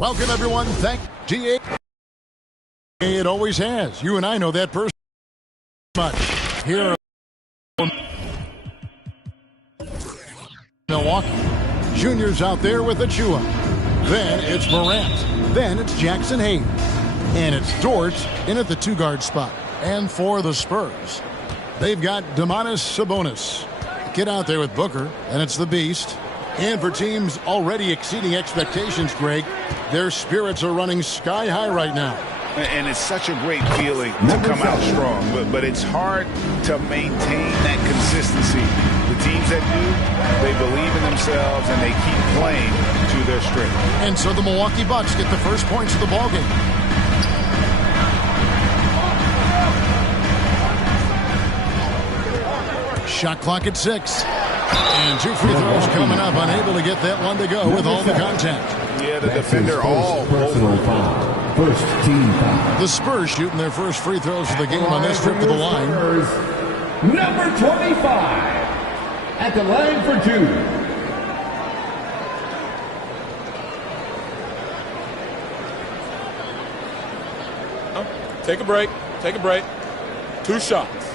Welcome, everyone. Thank GA. It always has. You and I know that person much. Here, Milwaukee. Junior's out there with Achua. Then it's Morant. Then it's Jackson Hayes. And it's Dort in at the two-guard spot. And for the Spurs, they've got Domantas Sabonis. Get out there with Booker, and it's the Beast. And for teams already exceeding expectations, Greg, their spirits are running sky high right now. And it's such a great feeling to come out strong, but it's hard to maintain that consistency. The teams that do, they believe in themselves and they keep playing to their strength. And so the Milwaukee Bucks get the first points of the ballgame. Shot clock at 6. And 2 free throws coming up. Unable to get that one to go with all the contact. Yeah, the defender all personal foul. First team foul. The Spurs shooting their first free throws of the game on this trip to the line. Number 25 at the line for 2. Take a break. Take a break. 2 shots.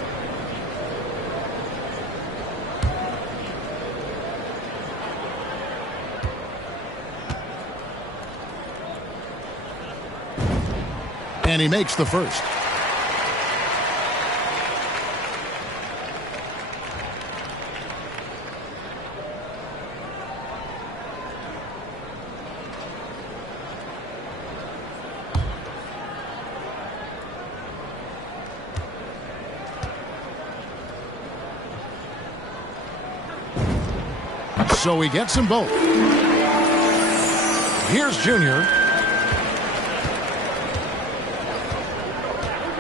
And he makes the first. So he gets them both. Here's Junior.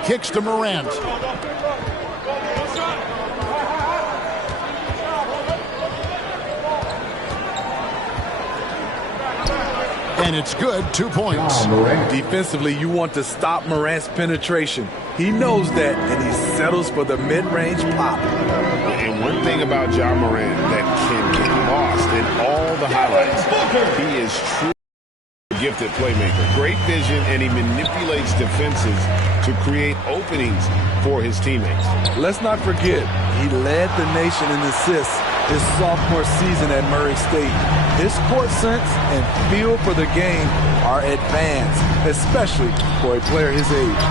Kicks to Morant. And it's good. 2 points. Defensively, you want to stop Morant's penetration. He knows that, and he settles for the mid-range pop. And one thing about Ja Morant that can get lost in all the highlights, he is truly a gifted playmaker. Great vision, and he manipulates defenses to create openings for his teammates. Let's not forget, he led the nation in assists his sophomore season at Murray State. His court sense and feel for the game are advanced, especially for a player his age.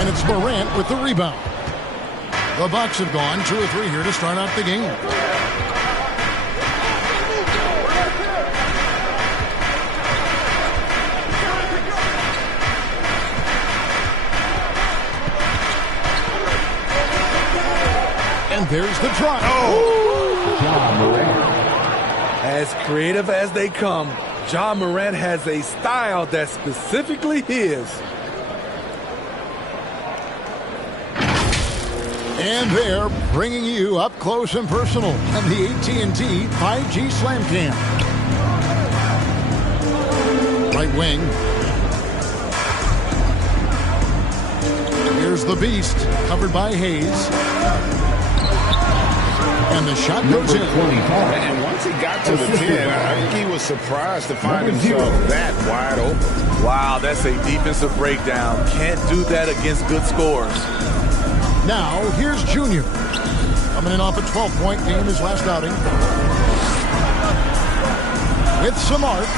And it's Morant with the rebound. The Bucks have gone 2 or 3 here to start out the game. And there's the try. Ja Morant. As creative as they come, Ja Morant has a style that's specifically his. And they're bringing you up close and personal on the AT&T 5G Slam Cam. Right wing. Here's the Beast, covered by Hayes. And the shot goes in. And once he got to the 10, I think he was surprised to find himself that wide open. Wow, that's a defensive breakdown. Can't do that against good scores. Now, here's Junior. Coming in off a 12-point game his last outing. With some arc.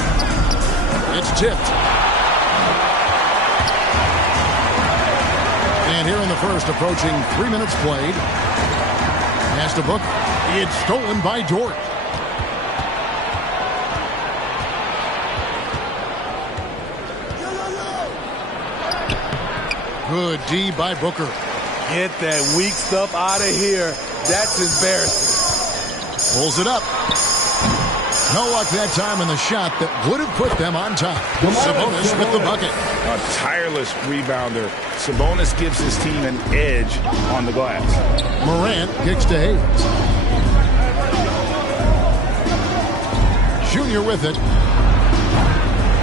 It's tipped. And here in the first, approaching 3 minutes played. Pass to Booker. It's stolen by Dort. Good D by Booker. Get that weak stuff out of here. That's embarrassing. Pulls it up. No luck that time in the shot that would have put them on top. Sabonis with the bucket. A tireless rebounder. Sabonis gives his team an edge on the glass. Morant kicks to Hayes. Junior with it.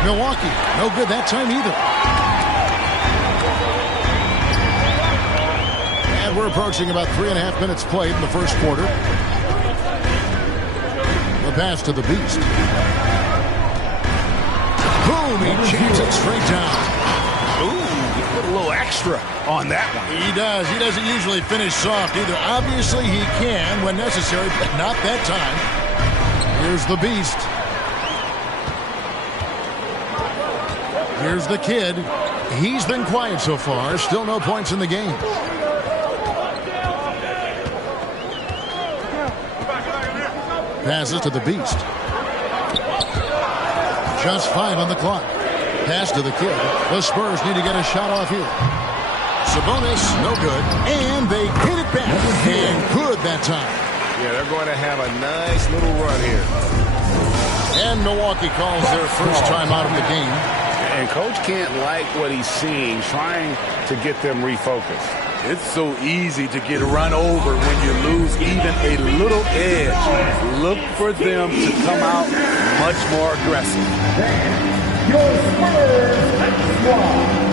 Milwaukee, no good that time either. And we're approaching about 3.5 minutes played in the first quarter. The pass to the Beast. Boom, he jams it straight down. Ooh, he put a little extra on that one. He does. He doesn't usually finish soft either. Obviously, he can when necessary, but not that time. Here's the beast. Here's the kid. He's been quiet so far. Still no points in the game. Passes to the beast. Just 5 on the clock. Pass to the kid. The Spurs need to get a shot off here. Sabonis, no good. And they hit it back. And good that time. Yeah, they're going to have a nice little run here. And Milwaukee calls their first time out of the game. And Coach can't like what he's seeing, trying to get them refocused. It's so easy to get run over when you lose even a little edge. Look for them to come out much more aggressive. Your Spurs squad.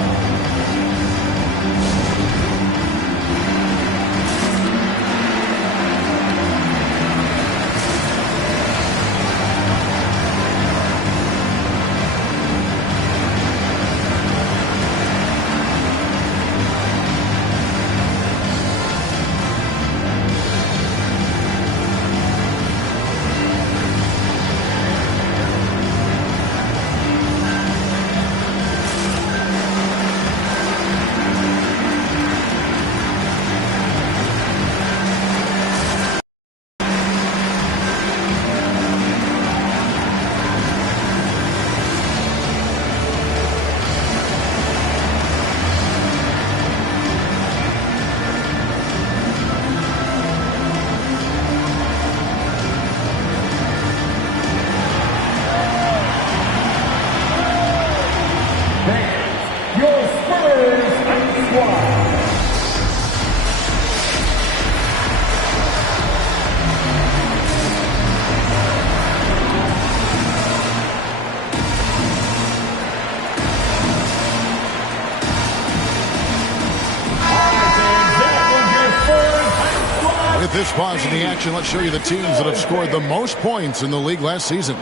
With this pause in the action, let's show you the teams that have scored the most points in the league last season.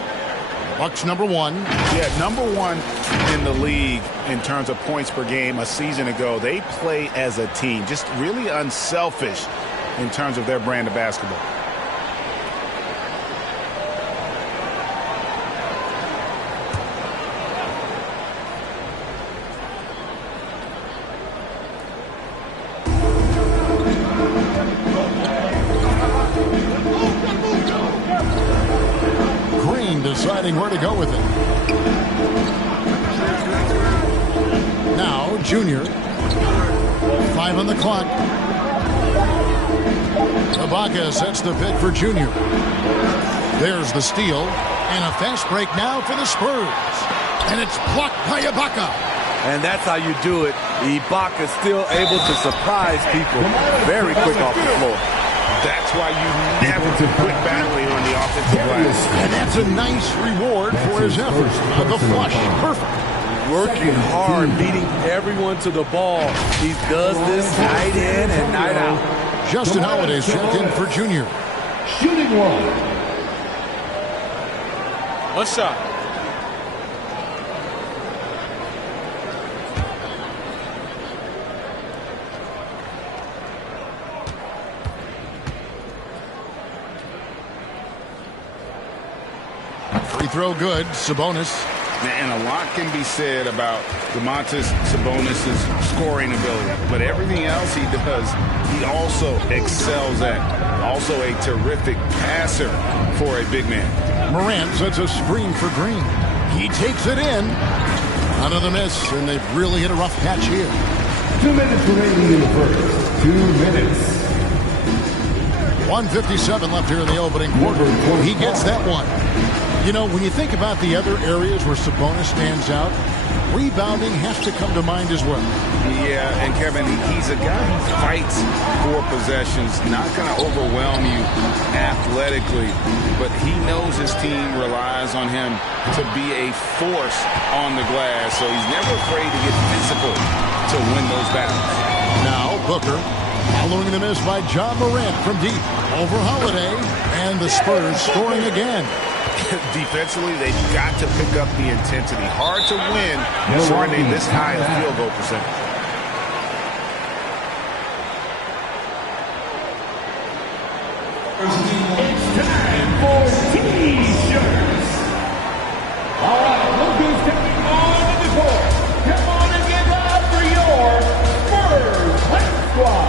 Bucks number 1. Yeah, number 1 in the league in terms of points per game a season ago. They play as a team, just really unselfish in terms of their brand of basketball. Deciding where to go with it. Now, Junior. 5 on the clock. Ibaka sets the pick for Junior. There's the steal. And a fast break now for the Spurs. And it's blocked by Ibaka. And that's how you do it. Ibaka still able to surprise people very quick off the floor. That's why you never quit battling on the offensive glass. And that's a nice reward for his effort. The flush. Perfect. Working hard, beating everyone to the ball. He does this night in and night out. Justin Holiday's checked in for Junior. Shooting one. One shot. Free throw good. Sabonis. And a lot can be said about Domantas Sabonis' scoring ability. But everything else he does, he also excels at. Also a terrific passer for a big man. Morant sets a screen for Green. He takes it in. Another miss, and they've really hit a rough patch here. 2 minutes remaining in the first. 2 minutes. 1:57 left here in the opening quarter. He gets that one. You know, when you think about the other areas where Sabonis stands out, rebounding has to come to mind as well. Yeah, and Kevin, he's a guy who fights for possessions, not going to overwhelm you athletically, but he knows his team relies on him to be a force on the glass, so he's never afraid to get physical to win those battles. Now, Booker, following the miss by John Morant from deep over Holiday, and the Spurs scoring again. Defensively, they've got to pick up the intensity. Hard to win surrendering this high in field goal percentage. It's time for T-shirts. All right, look who's coming on the court. Come on and give up for your Spurs Hype Squad.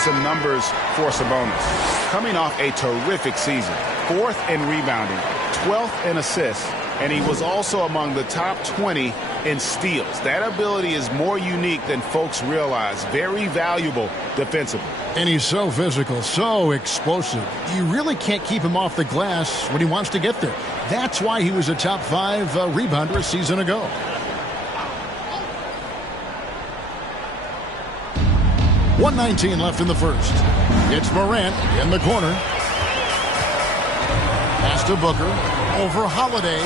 Some numbers for Sabonis. Coming off a terrific season, 4th in rebounding, 12th in assists, and he was also among the top 20 in steals. That ability is more unique than folks realize. Very valuable defensively. And he's so physical, so explosive. You really can't keep him off the glass when he wants to get there. That's why he was a top 5 rebounder a season ago. .119 left in the first. It's Morant in the corner. Pass to Booker. Over Holiday.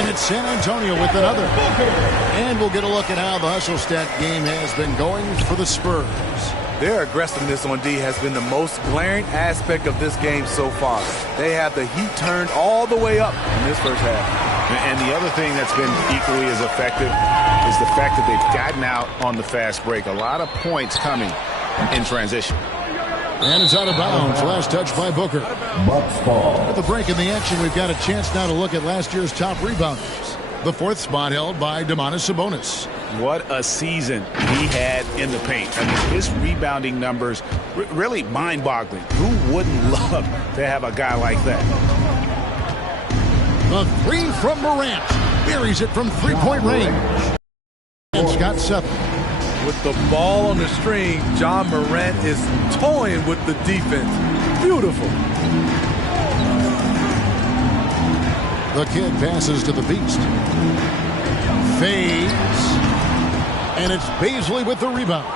And it's San Antonio with another. And we'll get a look at how the hustle stat game has been going for the Spurs. Their aggressiveness on D has been the most glaring aspect of this game so far. They have the heat turned all the way up in this first half. And the other thing that's been equally as effective is the fact that they've gotten out on the fast break. A lot of points coming in transition. And it's out of bounds. Last touch by Booker. Bucks ball. With the break in the action, we've got a chance now to look at last year's top rebounders. The 4th spot held by Domantas Sabonis. What a season he had in the paint. I mean, his rebounding numbers really mind-boggling. Who wouldn't love to have a guy like that? The 3 from Morant. Buries it from three-point range. And Scott 7. With the ball on the string, John Morant is toying with the defense. Beautiful. The kid passes to the beast. Fades. And it's Baisley with the rebound.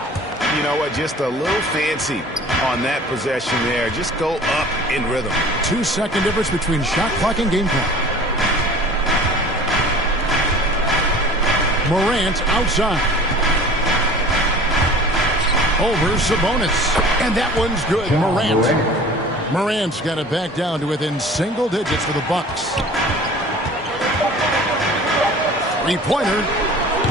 You know what? Just a little fancy on that possession there. Just go up in rhythm. 2-second difference between shot clock and game clock. Morant outside. Over Sabonis. And that one's good. Morant's got it back down to within single digits for the Bucks. Three-pointer.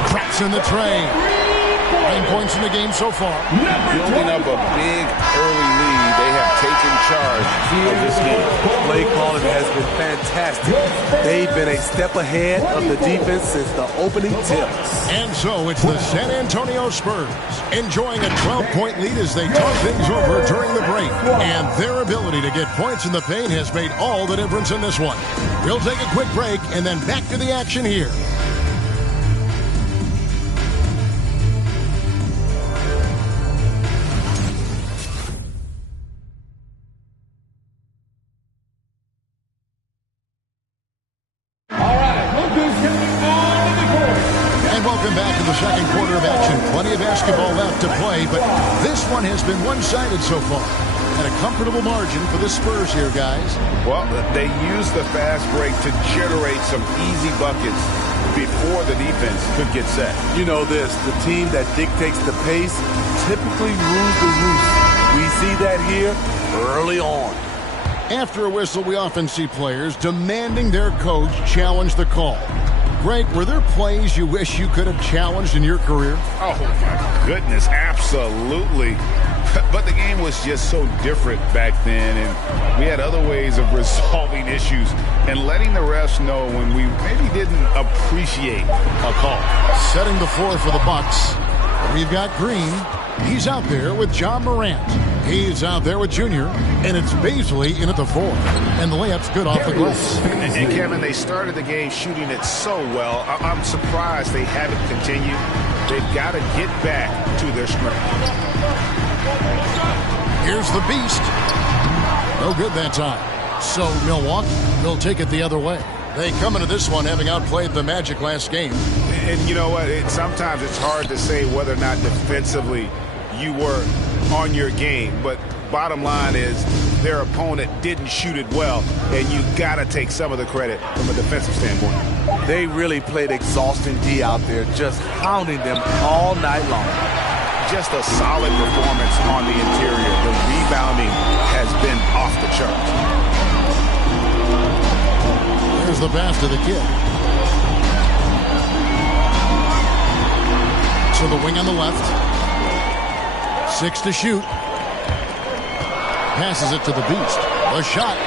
Traps in the tray. 9 points in the game so far. Building up a big early lead. They have taken charge of this game. Play calling has been fantastic. They've been a step ahead of the defense since the opening tip. And so it's the San Antonio Spurs enjoying a 12-point lead as they talk things over during the break. And their ability to get points in the paint has made all the difference in this one. We'll take a quick break and then back to the action here. Second quarter of action. Plenty of basketball left to play, but this one has been one-sided so far. And a comfortable margin for the Spurs here, guys. Well, they used the fast break to generate some easy buckets before the defense could get set. You know this, the team that dictates the pace typically rules the roost. We see that here early on. After a whistle, we often see players demanding their coach challenge the call. Greg, were there plays you wish you could have challenged in your career? Oh, my goodness, absolutely. But the game was just so different back then, and we had other ways of resolving issues and letting the refs know when we maybe didn't appreciate a call. Setting the floor for the Bucks, we've got Green. He's out there with John Morant. He's out there with Junior, and it's Baisley in at the 4. And the layup's good off the glass. And Kevin, they started the game shooting it so well. I'm surprised they haven't continued. They've got to get back to their script. Here's the beast. No good that time. So Milwaukee will take it the other way. They come into this one having outplayed the Magic last game. And you know what? Sometimes it's hard to say whether or not defensively you were on your game. But bottom line is their opponent didn't shoot it well, and you got to take some of the credit from a defensive standpoint. They really played exhausting D out there, just hounding them all night long. Just a solid performance on the interior. The rebounding has been off the charts. There's the pass to the kid. To the wing on the left. 6 to shoot. Passes it to the beast. The shot.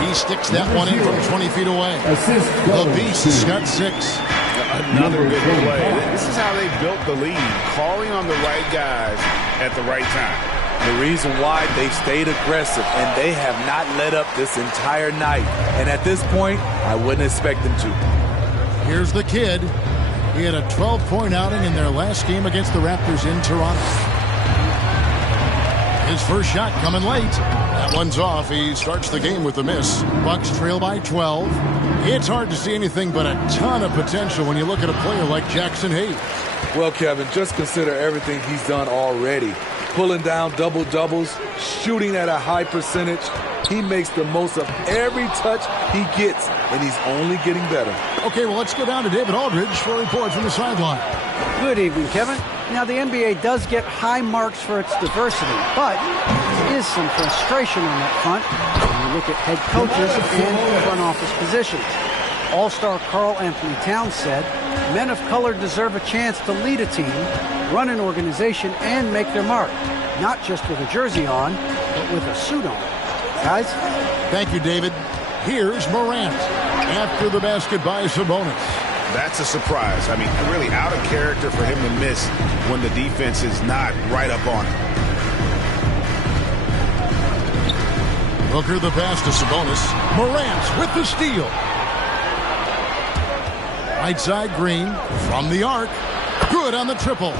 He sticks that one in from 20 feet away. The beast's got 6. Another good play. This is how they built the lead, calling on the right guys at the right time. The reason why they stayed aggressive, and they have not let up this entire night. And at this point, I wouldn't expect them to. Here's the kid. He had a 12-point outing in their last game against the Raptors in Toronto. His first shot coming late. That one's off. He starts the game with a miss. Bucks trail by 12. It's hard to see anything but a ton of potential when you look at a player like Jackson Hayes. Well, Kevin, just consider everything he's done already. Pulling down double-doubles, shooting at a high percentage. He makes the most of every touch he gets, and he's only getting better. Okay, well, let's go down to David Aldridge for a report from the sideline. Good evening, Kevin. Now, the NBA does get high marks for its diversity, but there is some frustration on that front when you look at head coaches and front office positions. All-star Karl Anthony Towns said, men of color deserve a chance to lead a team, run an organization, and make their mark, not just with a jersey on, but with a suit on. Guys? Thank you, David. Here's Morant after the basket by Sabonis. That's a surprise. I mean, really out of character for him to miss when the defense is not right up on him. Booker the pass to Sabonis. Morant with the steal. Right side Green from the arc. Good on the triple.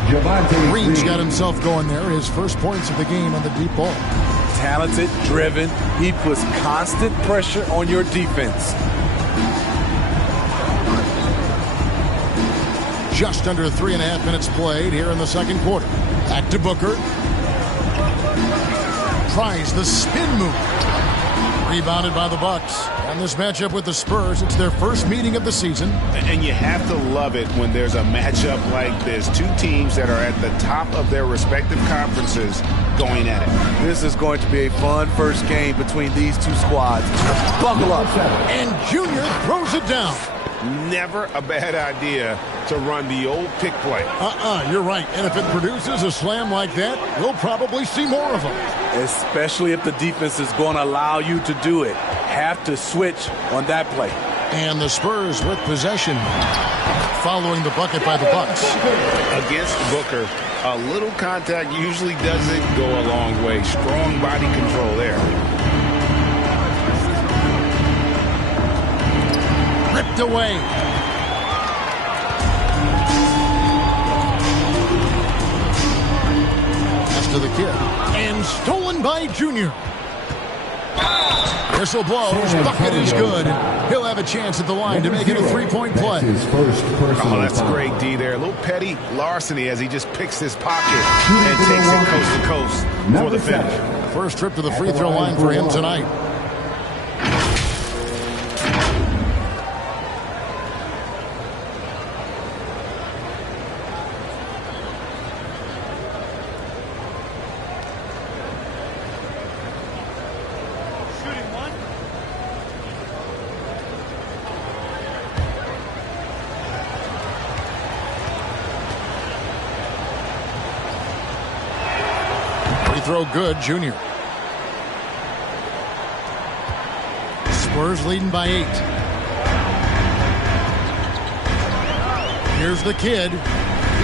Green's got himself going there. His first points of the game on the deep ball. Talented, driven. He puts constant pressure on your defense. Just under 3.5 minutes played here in the second quarter. Back to Booker. Tries the spin move. Rebounded by the Bucks. And this matchup with the Spurs, it's their first meeting of the season. And you have to love it when there's a matchup like this. Two teams that are at the top of their respective conferences going at it. This is going to be a fun first game between these two squads. Buckle up. And Junior throws it down. Never a bad idea to run the old pick play. You're right. And if it produces a slam like that, we'll probably see more of them. Especially if the defense is going to allow you to do it. Have to switch on that play. And the Spurs with possession following the bucket by the Bucks. Against Booker, a little contact usually doesn't go a long way. Strong body control there. Ripped away. Pass to the kid. And stolen by Junior. Whistle blows. Bucket is good. He'll have a chance at the line to make it a three-point play. Oh, that's great D there. A little petty larceny as he just picks his pocket and takes it coast to coast for the finish. First trip to the free throw line for him tonight. throw good, Junior. Spurs leading by 8. Here's the kid.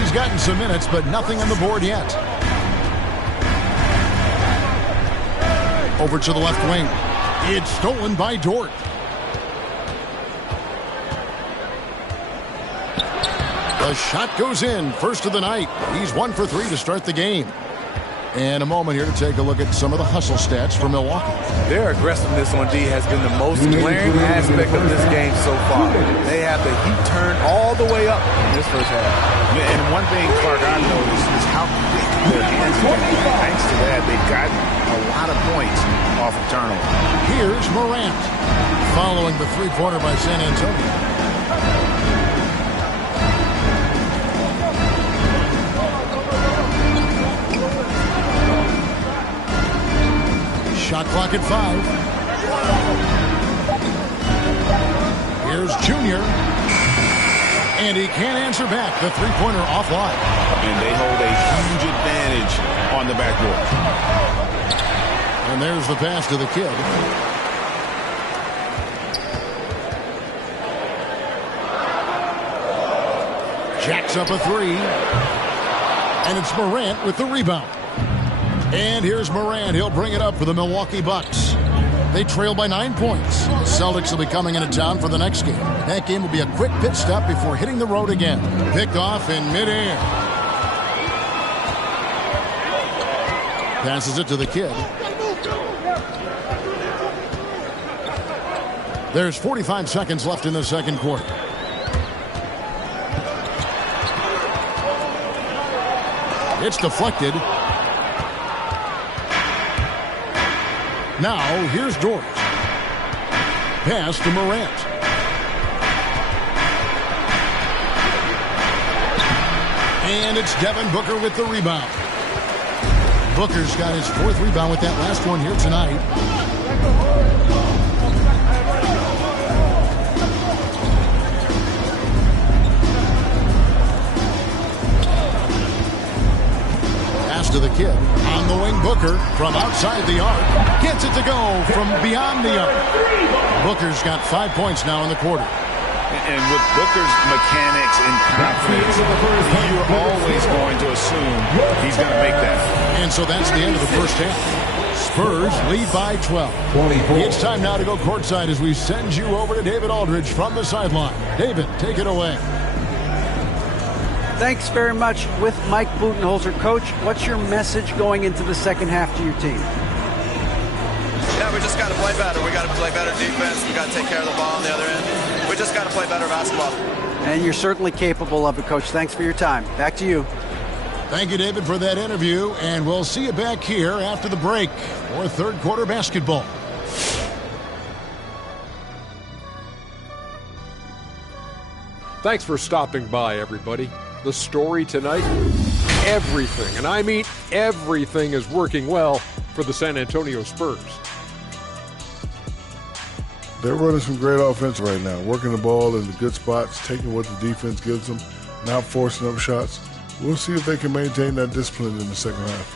He's gotten some minutes, but nothing on the board yet. Over to the left wing. It's stolen by Dort. The shot goes in. First of the night. He's 1 for 3 to start the game. And a moment here to take a look at some of the hustle stats for Milwaukee. Their aggressiveness on D has been the most glaring aspect of this game so far. They have the heat turned all the way up in this first half. And one thing, Clark, I've noticed is how quick their hands can be. Thanks to that, they've gotten a lot of points off of turnover. Here's Morant following the three-pointer by San Antonio. Shot clock at 5. Here's Junior. And he can't answer back. The three-pointer offline. And they hold a huge advantage on the backboard. And there's the pass to the kid. Jacks up a 3. And it's Morant with the rebound. And here's Morant. He'll bring it up for the Milwaukee Bucks. They trail by 9 points. The Celtics will be coming into town for the next game. That game will be a quick pit stop before hitting the road again. Picked off in midair. Passes it to the kid. There's 45 seconds left in the second quarter. It's deflected. Now, here's Dort. Pass to Morant. And it's Devin Booker with the rebound. Booker's got his 4th rebound with that last one here tonight. To the kid. On the wing, Booker from outside the arc. Gets it to go from beyond the arc. Booker's got 5 points now in the quarter. And with Booker's mechanics and confidence, you're always going to assume he's going to make that. And so that's the end of the first half. Spurs lead by 12. It's time now to go courtside as we send you over to David Aldridge from the sideline. David, take it away. Thanks very much. With Mike Budenholzer, Coach, what's your message going into the second half to your team? Yeah, we just got to play better. We got to play better defense. We got to take care of the ball on the other end. We just got to play better basketball. And you're certainly capable of it, Coach. Thanks for your time. Back to you. Thank you, David, for that interview. And we'll see you back here after the break for third quarter basketball. Thanks for stopping by, everybody. The story tonight, everything, and I mean everything, is working well for the San Antonio Spurs. They're running some great offense right now, working the ball in the good spots, taking what the defense gives them, not forcing up shots. We'll see if they can maintain that discipline in the second half.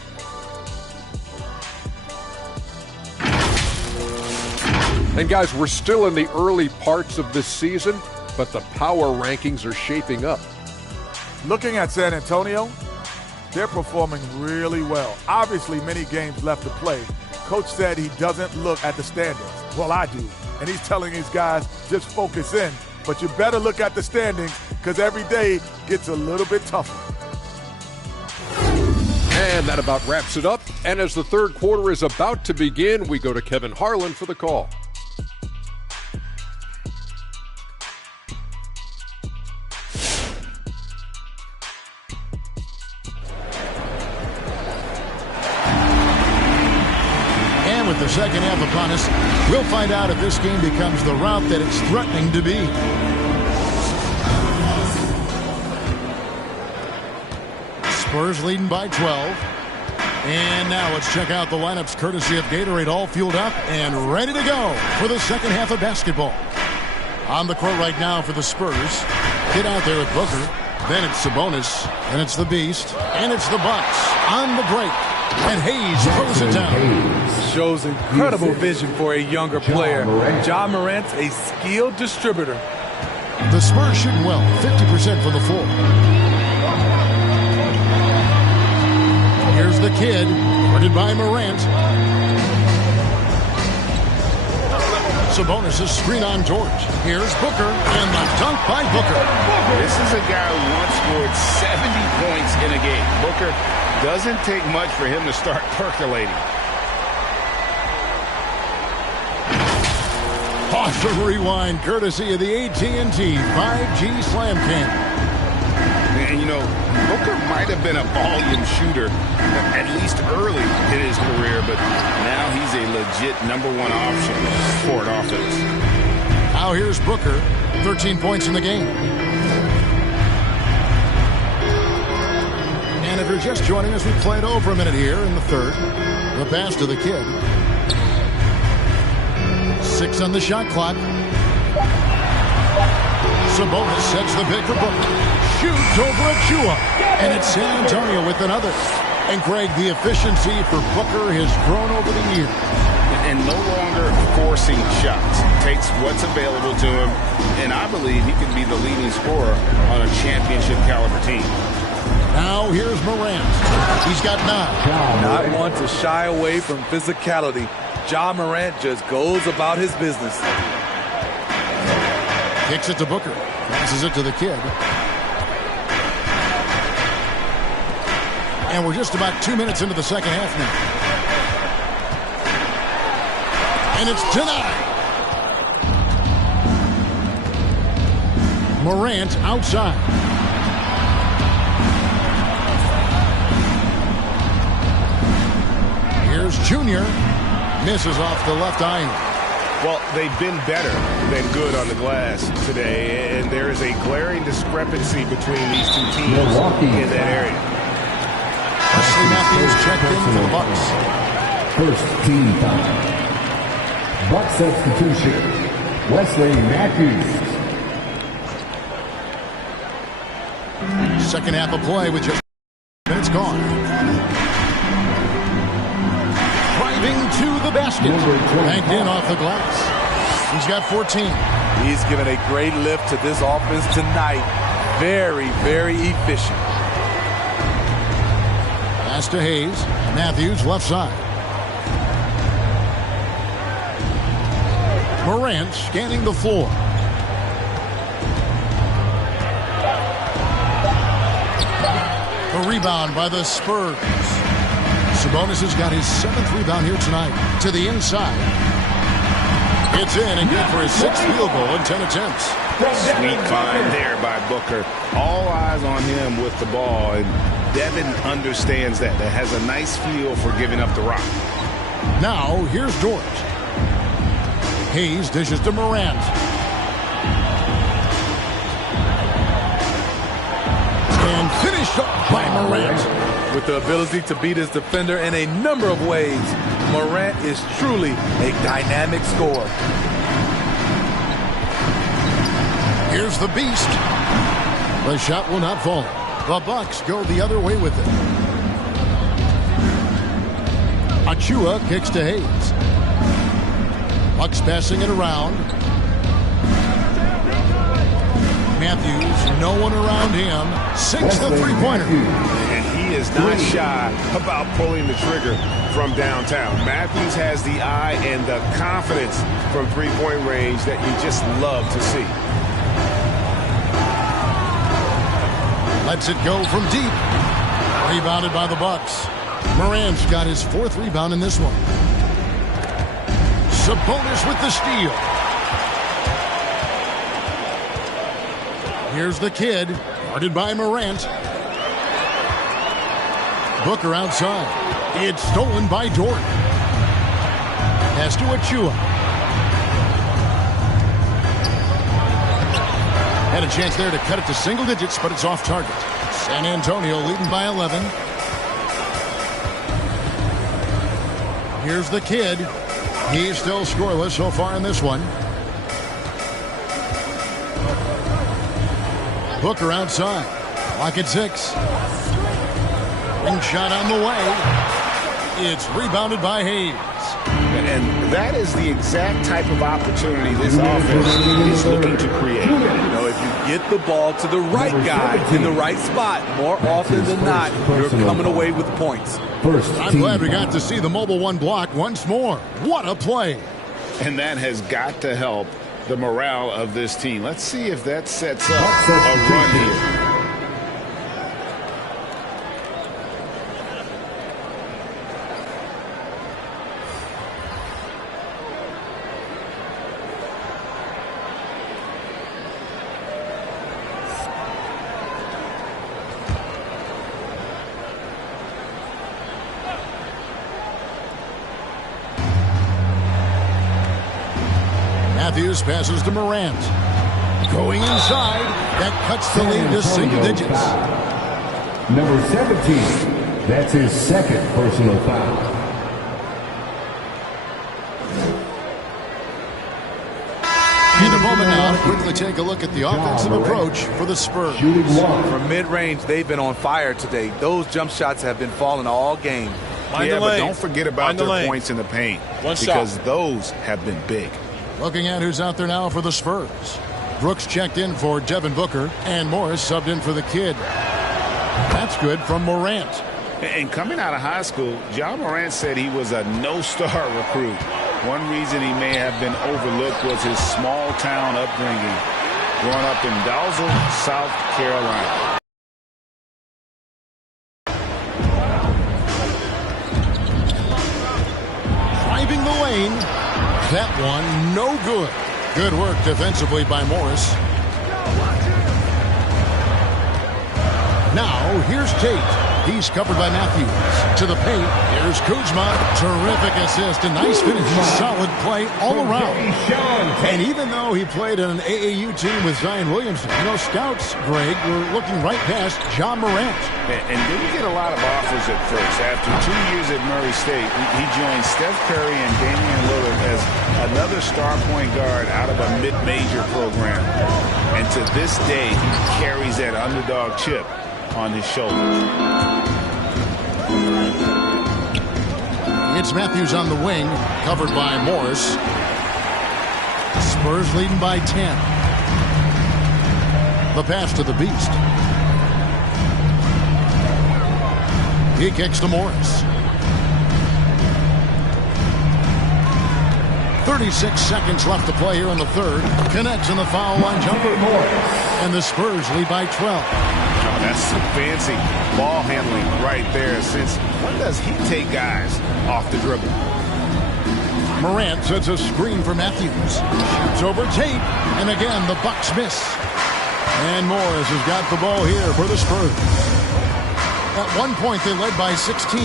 And guys, we're still in the early parts of this season, but the power rankings are shaping up. Looking at San Antonio, they're performing really well. Obviously, many games left to play. Coach said he doesn't look at the standings. Well, I do. And he's telling these guys, just focus in. But you better look at the standings because every day gets a little bit tougher. And that about wraps it up. And as the third quarter is about to begin, we go to Kevin Harlan for the call. With the second half upon us, we'll find out if this game becomes the route that it's threatening to be. Spurs leading by 12. And now let's check out the lineups courtesy of Gatorade, all fueled up and ready to go for the second half of basketball. On the court right now for the Spurs. Get out there with Booker. Then it's Sabonis. And it's the Beast. And it's the Bucks on the break. And Hayes throws it down. Shows incredible vision for a younger player. Ja Morant's a skilled distributor. The Spurs shooting well, 50% from the floor. Here's the kid, guarded by Morant. Sabonis' screen on George. Here's Booker, and the dunk by Booker. This is a guy who once scored 70 points in a game. Booker doesn't take much for him to start percolating. Off the rewind, courtesy of the AT&T 5G Slam Cam. And, you know, Booker might have been a volume shooter, at least early in his career, but now he's a legit #1 option for an offense. Now here's Booker, 13 points in the game. And if you're just joining us, we played over a minute here in the third. The pass to the kid. 6 on the shot clock. Sabonis sets the pick for Booker. Shoots over Achua. And it's San Antonio with another. And Greg, the efficiency for Booker has grown over the years. And no longer forcing shots. Takes what's available to him. And I believe he can be the leading scorer on a championship caliber team. Now here's Morant. He's got 9. Not one to shy away from physicality. Ja Morant just goes about his business. Kicks it to Booker. Passes it to the kid. And we're just about 2 minutes into the second half now. And it's denied. Morant outside. Here's Junior. Misses off the left eye. Well, they've been better than good on the glass today, and there is a glaring discrepancy between these two teams in that area. Wesley Matthews checked in for the Bucks. First team foul. Bucks substitution. Wesley Matthews. Second half of play with just minutes gone. To the basket. Banked in off the glass. He's got 14. He's given a great lift to this offense tonight. Very, very efficient. Pass to Hayes. Matthews left side. Morant scanning the floor. The rebound by the Spurs. Sabonis has got his 7th rebound here tonight. To the inside. It's in and good for his 6th field goal in 10 attempts. Sweet find there by Booker. All eyes on him with the ball. And Devin understands that. That has a nice feel for giving up the rock. Now, here's George. Hayes dishes to Morant. And finished up by Morant. With the ability to beat his defender in a number of ways, Morant is truly a dynamic scorer. Here's the beast. The shot will not fall. The Bucks go the other way with it. Achua kicks to Hayes. Bucks passing it around. Matthews, no one around him. Sinks the three-pointer. And he is not shy about pulling the trigger from downtown. Matthews has the eye and the confidence from three-point range that you just love to see. Lets it go from deep. Rebounded by the Bucks. Morant's got his 4th rebound in this one. Sabonis with the steal. Here's the kid, guarded by Morant. Booker outside. It's stolen by Dort. Pass to Achua. Had a chance there to cut it to single digits, but it's off target. San Antonio leading by 11. Here's the kid. He's still scoreless so far in this one. Booker outside. Clock at 6. Ring shot on the way. It's rebounded by Hayes. And that is the exact type of opportunity this offense is looking to create. You know, if you get the ball to the right guy in the right spot, more often than not, you're coming away with points. I'm glad we got to see the mobile one block once more. What a play. And that has got to help the morale of this team. Let's see if that sets up a run here. Matthews passes to Morant. Going inside. That cuts the lead to single digits. Number 17. That's his second personal foul. In a moment now, to quickly take a look at the offensive approach for the Spurs. From mid-range, they've been on fire today. Those jump shots have been falling all game. Yeah, but don't forget about their points in the paint. Because those have been big. Looking at who's out there now for the Spurs. Brooks checked in for Devin Booker, and Morris subbed in for the kid. That's good from Morant. And coming out of high school, Ja Morant said he was a no-star recruit. One reason he may have been overlooked was his small-town upbringing, growing up in Dalzell, South Carolina. Driving the lane. That one, no good. Good work defensively by Morris. Now, here's Tate. He's covered by Matthews. To the paint, here's Kuzma. Terrific assist, a nice finish. Solid play all around. And even though he played on an AAU team with Zion Williamson, you know, scouts, Greg, were looking right past Ja Morant. And didn't get a lot of offers at first. After 2 years at Murray State, he joined Steph Curry and Damian Lillard as another star point guard out of a mid-major program. And to this day, he carries that underdog chip on his shoulders. It's Matthews on the wing, covered by Morris. Spurs leading by 10. The pass to the Beast. He kicks to Morris. 36 seconds left to play here in the third. Connects in the foul line jumper. And the Spurs lead by 12. That's some fancy ball handling right there. Since when does he take guys off the dribble? Morant sets a screen for Matthews. Shoots over Tate. And again, the Bucks miss. And Morris has got the ball here for the Spurs. At one point, they led by 16.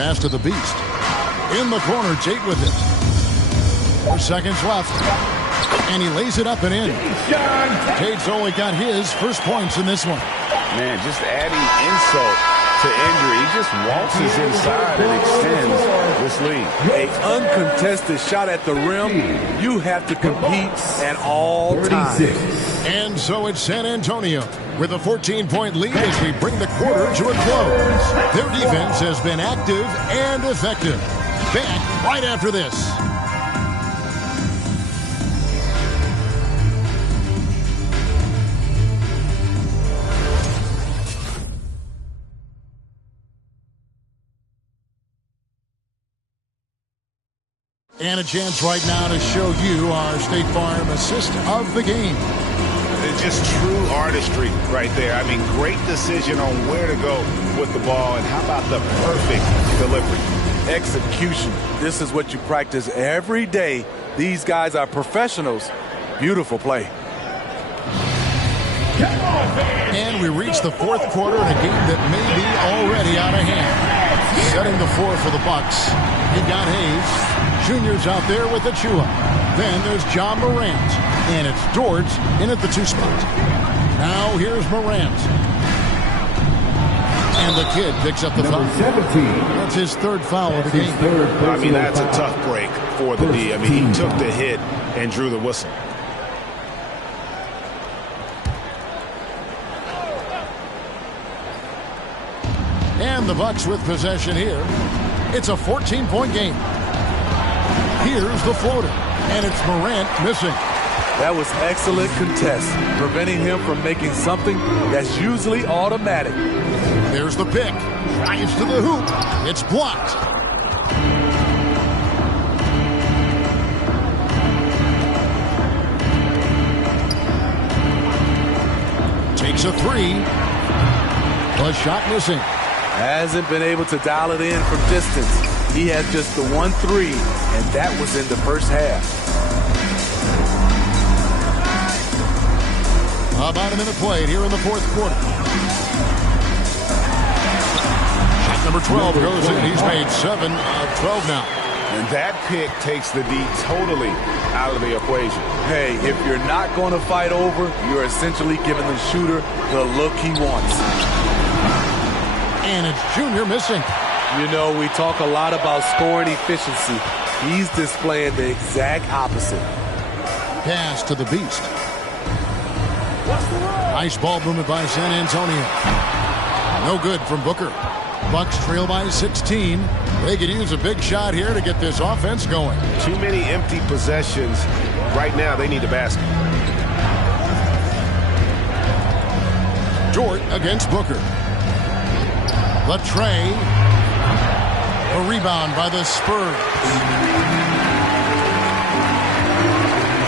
Pass to the Beast. In the corner, Tate with it. 4 seconds left. And he lays it up and in. Tate's only got his first points in this one. Man, just adding insult to injury. He just waltzes inside and extends this lead. An uncontested shot at the rim. You have to compete at all times. And so it's San Antonio with a 14-point lead as we bring the quarter to a close. Their defense has been active and effective. Back right after this. And a chance right now to show you our State Farm assist of the game. It's just true artistry right there. I mean, great decision on where to go with the ball, and how about the perfect delivery? Execution. This is what you practice every day. These guys are professionals. Beautiful play. And we reach the fourth quarter in a game that may be already out of hand. Setting the floor for the Bucks. You've got Hayes. Junior's out there with Achua. Then there's Ja Morant. And it's Dort in at the 2 spot. Now here's Morant. And the kid picks up the foul. 17. That's his third foul of the game. I mean, that's a tough break for the D. I mean, he took the hit and drew the whistle. And the Bucks with possession here. It's a 14-point game. Here's the floater, and it's Morant missing. That was excellent contest, preventing him from making something that's usually automatic. There's the pick. Drives to the hoop. It's blocked. Takes a three. The shot missing. Hasn't been able to dial it in from distance. He has just the 1-3, and that was in the first half. About a minute played here in the fourth quarter. Shot number 12 goes in. He's made 7 of 12 now. And that pick takes the D totally out of the equation. Hey, if you're not going to fight over, you're essentially giving the shooter the look he wants. And it's Junior missing. You know, we talk a lot about scoring efficiency. He's displaying the exact opposite. Pass to the Beast. Nice ball movement by San Antonio. No good from Booker. Bucks trail by 16. They could use a big shot here to get this offense going. Too many empty possessions. Right now, they need a basket. Dort against Booker. The tray. A rebound by the Spurs.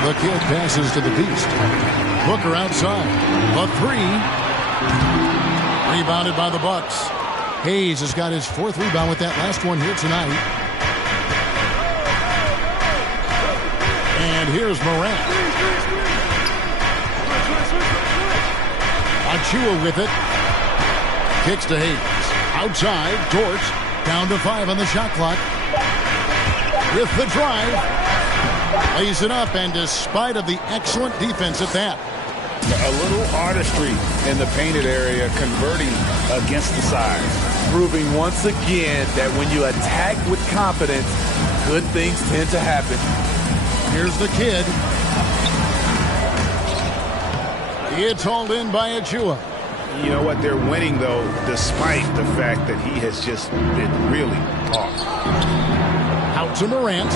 The kid passes to the Beast. Booker outside. The three. Rebounded by the Bucks. Hayes has got his 4th rebound with that last one here tonight. And here's Morant. Achua with it. Kicks to Hayes. Outside, Dort. Down to 5 on the shot clock. With the drive. Lays it up, and despite of the excellent defense at that. A little artistry in the painted area, converting against the size. Proving once again that when you attack with confidence, good things tend to happen. Here's the kid. It's hauled in by Achua. You know what? They're winning, though, despite the fact that he has just been really off. Out to Morant.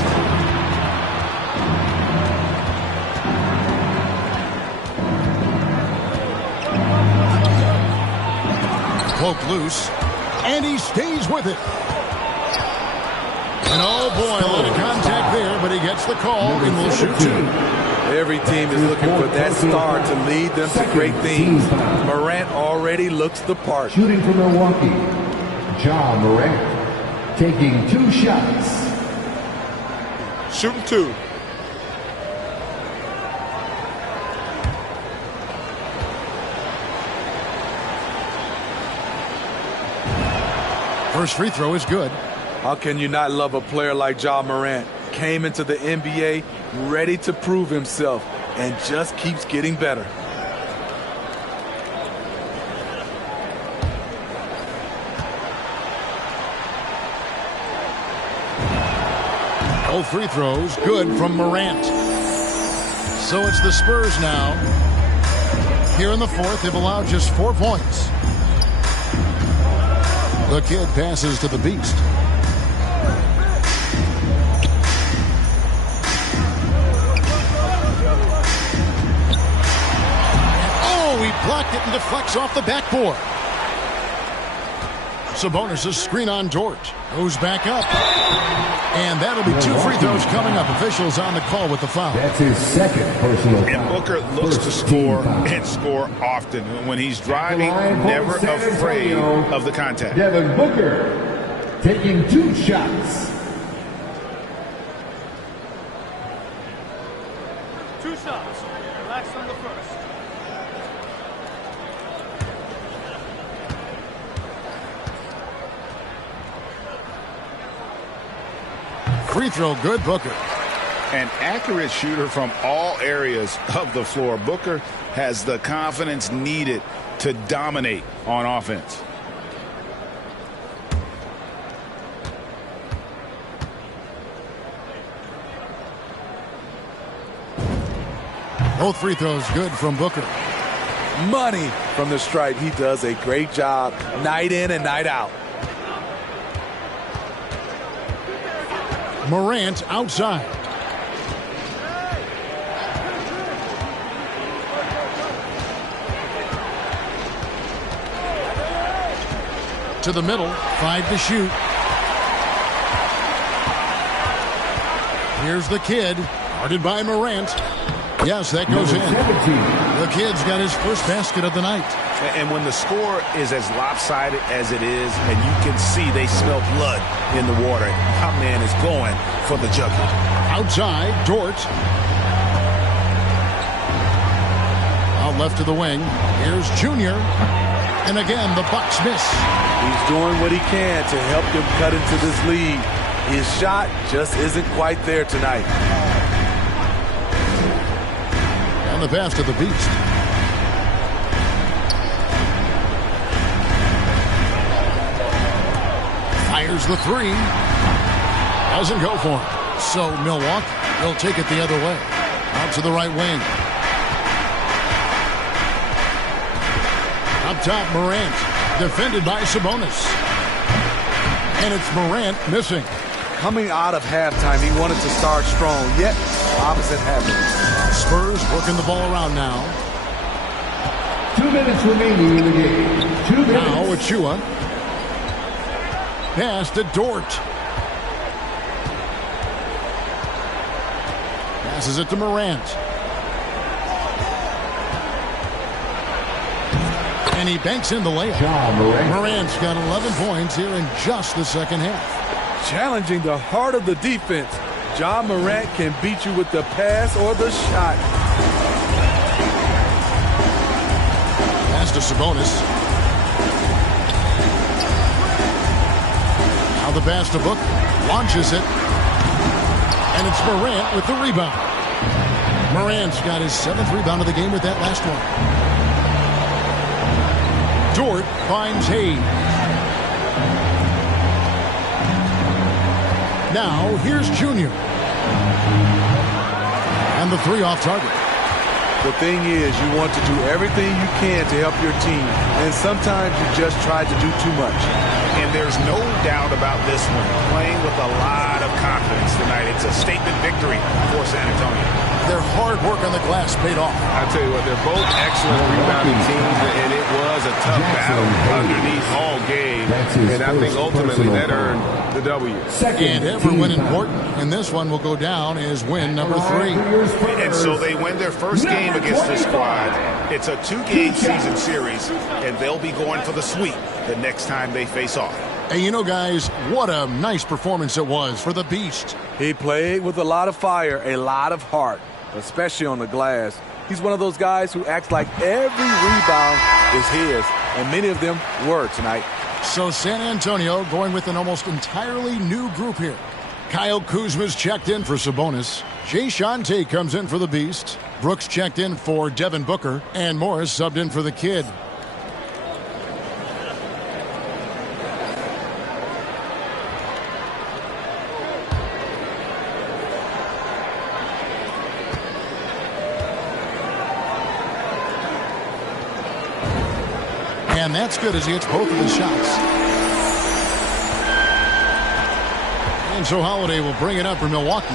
Poke loose, and he stays with it. And oh boy, a lot of contact there, but he gets the call and will shoot 2. Every team is looking for that star to lead them to great things. Morant already looks the part. Shooting from Milwaukee, Ja Morant, taking 2 shots. Shooting 2. First free throw is good. How can you not love a player like Ja Morant? Came into the NBA ready to prove himself and just keeps getting better. Both free throws good from Morant. So it's the Spurs now. Here in the fourth, they've allowed just 4 points. The kid passes to the Beast. Oh, he blocked it and deflects off the backboard. Sabonis' screen on Dort. Goes back up. And that'll be 2 free throws coming up. Officials on the call with the foul. That's his 2nd personal foul. And Booker looks to score and score often. When he's driving, never afraid of the contact. Devin Booker taking 2 shots. 2 shots. Relax on the first. Free throw good, Booker. An accurate shooter from all areas of the floor. Booker has the confidence needed to dominate on offense. Both free throws good from Booker. Money from the stripe. He does a great job night in and night out. Morant outside. To the middle, 5 to shoot. Here's the kid, guarded by Morant. Yes, that goes in. The kid's got his first basket of the night. And when the score is as lopsided as it is, and you can see they smell blood in the water, our man is going for the jugular. Outside, Dort. Out left to the wing. Here's Junior. And again, the Bucks miss. He's doing what he can to help them cut into this lead. His shot just isn't quite there tonight. And the pass to the Beast. Fires the three. Doesn't go for him. So Milwaukee will take it the other way. Out to the right wing. Up top, Morant. Defended by Sabonis. And it's Morant missing. Coming out of halftime, he wanted to start strong, yet opposite happened. Spurs working the ball around now. 2 minutes remaining in the game. 2 minutes. Now Achua. Pass to Dort. Passes it to Morant. And he banks in the layup. Morant's got 11 points here in just the second half. Challenging the heart of the defense. Ja Morant can beat you with the pass or the shot. Pass to Sabonis. Now the pass to Book. Launches it. And it's Morant with the rebound. Morant's got his 7th rebound of the game with that last one. Dort finds Hayes. Now here's Junior. And the 3 off target. The thing is, you want to do everything you can to help your team, and sometimes you just try to do too much. And there's no doubt about this one. Playing with a lot of confidence tonight. It's a statement victory for San Antonio. Their hard work on the glass paid off. I tell you what, they're both excellent rebounding teams, and it was a tough battle underneath all game. And I think ultimately that earned the W. And every win important, and this one will go down as win number 3. And so they win their first game against this squad. It's a 2-game season series, and they'll be going for the sweep the next time they face off. Hey, you know, guys, what a nice performance it was for the Beast. He played with a lot of fire, a lot of heart, especially on the glass. He's one of those guys who acts like every rebound is his, and many of them were tonight. So San Antonio going with an almost entirely new group here. Kyle Kuzma's checked in for Sabonis. Jayshawn Tate comes in for the Beast. Brooks checked in for Devin Booker. And Morris subbed in for the Kid. And that's good as he hits both of his shots. And so Holiday will bring it up for Milwaukee.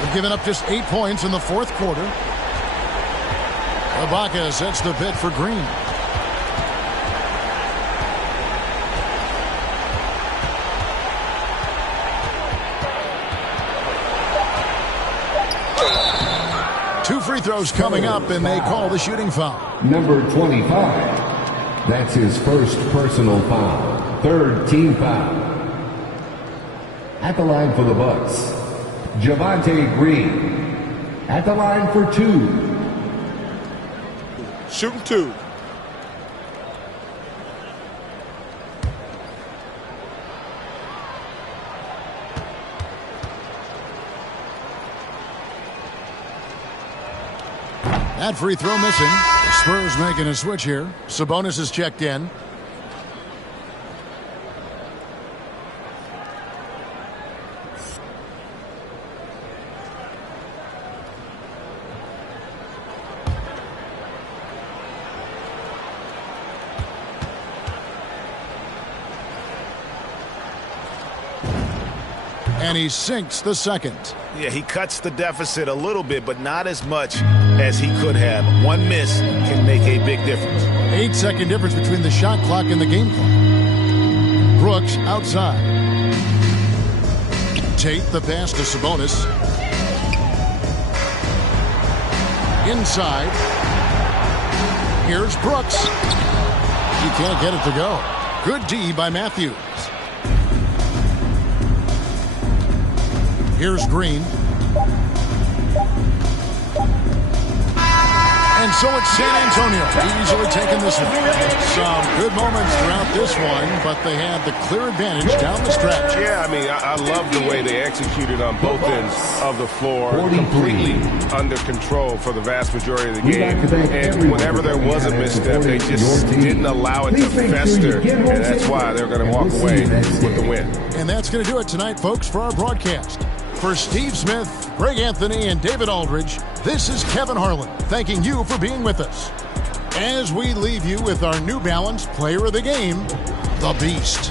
They've given up just 8 points in the 4th quarter. Ibaka sets the bid for Green. Two free throws coming up, and they call the shooting foul. Number 25. That's his first personal foul. 3rd team foul. At the line for the Bucks, Javonte Green. At the line for 2. Shooting 2. That free throw missing. The Spurs making a switch here. Sabonis is checked in. And he sinks the second. Yeah, he cuts the deficit a little bit, but not as much as he could have. One miss can make a big difference. 8-second difference between the shot clock and the game clock. Brooks outside. Tate the pass to Sabonis. Inside. Here's Brooks. He can't get it to go. Good D by Matthews. Here's Green. And so it's San Antonio easily taking this one. Some good moments throughout this one, but they have the clear advantage down the stretch. Yeah, I mean, I love the way they executed on both ends of the floor. Completely under control for the vast majority of the game. And whenever there was a misstep, they just didn't allow it to fester. And that's why they're going to walk away with the win. And that's going to do it tonight, folks, for our broadcast. For Steve Smith, Greg Anthony, and David Aldridge, this is Kevin Harlan thanking you for being with us. As we leave you with our New Balance Player of the Game, the Beast.